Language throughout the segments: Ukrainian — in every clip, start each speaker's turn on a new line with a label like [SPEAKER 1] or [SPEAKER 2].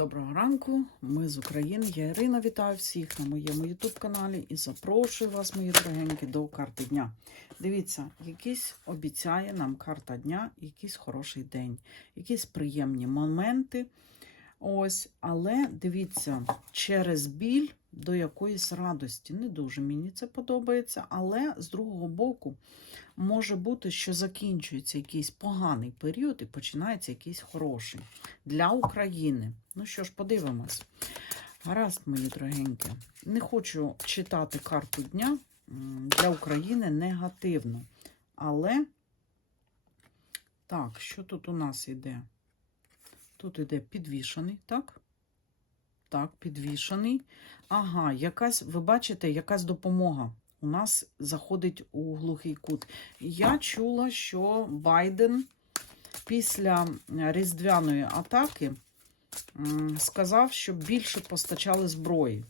[SPEAKER 1] Доброго ранку, ми з України. Я Ірина вітаю всіх на моєму ютуб-каналі і запрошую вас, мої дорогенькі, до карти дня. Дивіться, якийсь обіцяє нам карта дня, якийсь хороший день, якісь приємні моменти. Ось, але дивіться, через біль до якоїсь радості. Не дуже мені це подобається, але з другого боку, може бути, що закінчується якийсь поганий період і починається якийсь хороший для України. Ну що ж, подивимось. Гаразд, мої дорогенькі. Не хочу читати карту дня для України негативно. Але так, що тут у нас йде? Тут іде підвішений, так? Так, підвішений. Ага, якась, ви бачите, якась допомога у нас заходить у глухий кут. Я чула, що Байден після різдвяної атаки сказав, що більше постачали зброї.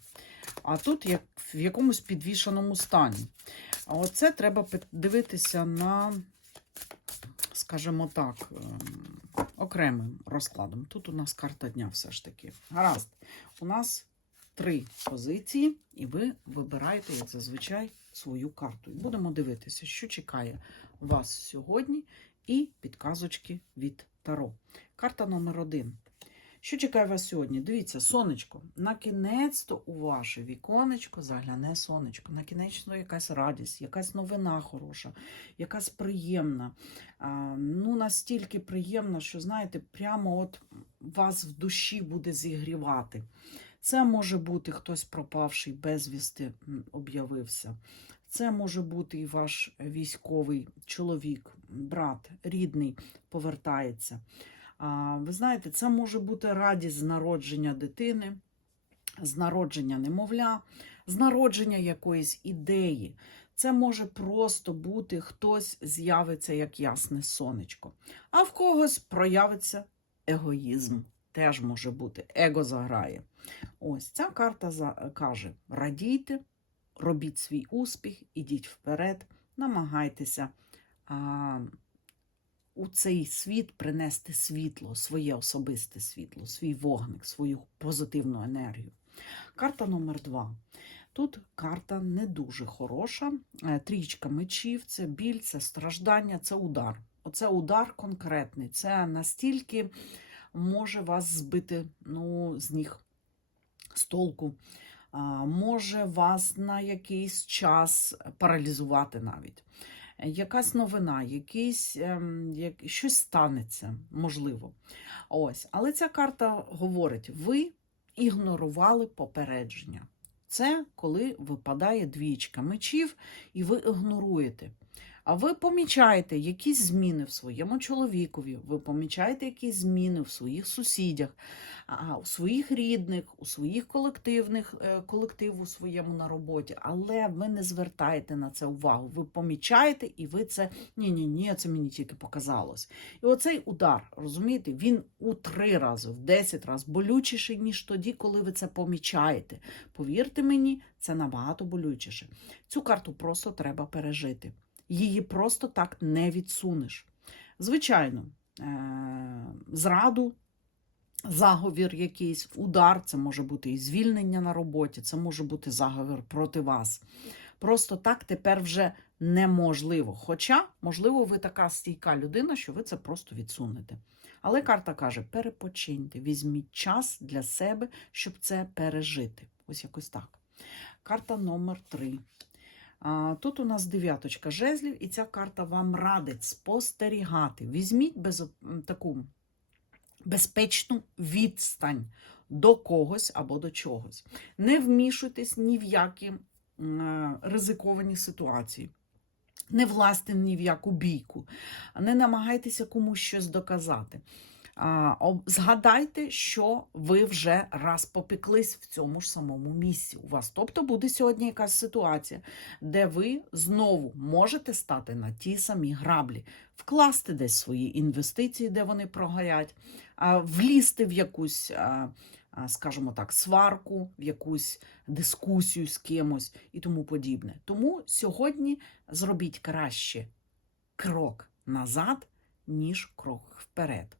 [SPEAKER 1] А тут як в якомусь підвішеному стані. А оце треба дивитися на, скажімо так, ем, окремим розкладом. Тут у нас карта дня все ж таки. Гаразд. У нас три позиції, і ви вибираєте, як зазвичай, свою карту. Будемо дивитися, що чекає вас сьогодні, і підказочки від Таро. Карта номер один. Що чекає вас сьогодні? Дивіться, сонечко. На кінець-то у ваше віконечко загляне сонечко. На кінець якась радість, якась новина хороша, якась приємна. А, ну, настільки приємна, що, знаєте, прямо от вас в душі буде зігрівати. Це може бути хтось пропавший, безвісти об'явився. Це може бути і ваш військовий чоловік, брат, рідний повертається. Ви знаєте, це може бути радість з народження дитини, з народження немовля, з народження якоїсь ідеї. Це може просто бути хтось з'явиться як ясне сонечко, а в когось проявиться егоїзм. Теж може бути, его заграє. Ось ця карта за- каже: радійте, робіть свій успіх, ідіть вперед, намагайтеся а, у цей світ принести світло, своє особисте світло, свій вогник, свою позитивну енергію. Карта номер два. Тут карта не дуже хороша. Е, Трічка мечів це біль, це страждання, це удар. Оце удар конкретний. Це настільки може вас збити ну, з ніг, з толку, може вас на якийсь час паралізувати навіть. Якась новина, якийсь, ем, як, щось станеться, можливо. Ось. Але ця карта говорить: ви ігнорували попередження. Це коли випадає двічка мечів, і ви ігноруєте. А ви помічаєте якісь зміни в своєму чоловікові, ви помічаєте якісь зміни в своїх сусідях, у своїх рідних, у своїх колективних е, колективу своєму на роботі, але ви не звертаєте на це увагу. Ви помічаєте, і ви це ні, ні, ні, це мені тільки показалось. І оцей удар, розумієте, він у три рази, в десять разів болючіший, ніж тоді, коли ви це помічаєте. Повірте мені, це набагато болючіше. Цю карту просто треба пережити її просто так не відсунеш. Звичайно, е, зраду, заговір якийсь, удар, це може бути і звільнення на роботі, це може бути заговір проти вас. Просто так тепер вже неможливо. Хоча, можливо, ви така стійка людина, що ви це просто відсунете. Але карта каже: перепочиньте, візьміть час для себе, щоб це пережити. Ось якось так. Карта номер три. Тут у нас дев'яточка жезлів, і ця карта вам радить спостерігати. Візьміть без, таку безпечну відстань до когось або до чогось. Не вмішуйтесь ні в які е, ризиковані ситуації. Не власти ні в яку бійку, не намагайтеся комусь щось доказати. Згадайте, що ви вже раз попеклись в цьому ж самому місці у вас. Тобто буде сьогодні якась ситуація, де ви знову можете стати на ті самі граблі, вкласти десь свої інвестиції, де вони прогорять, влізти в якусь, скажімо так, сварку, в якусь дискусію з кимось і тому подібне. Тому сьогодні зробіть краще крок назад, ніж крок вперед.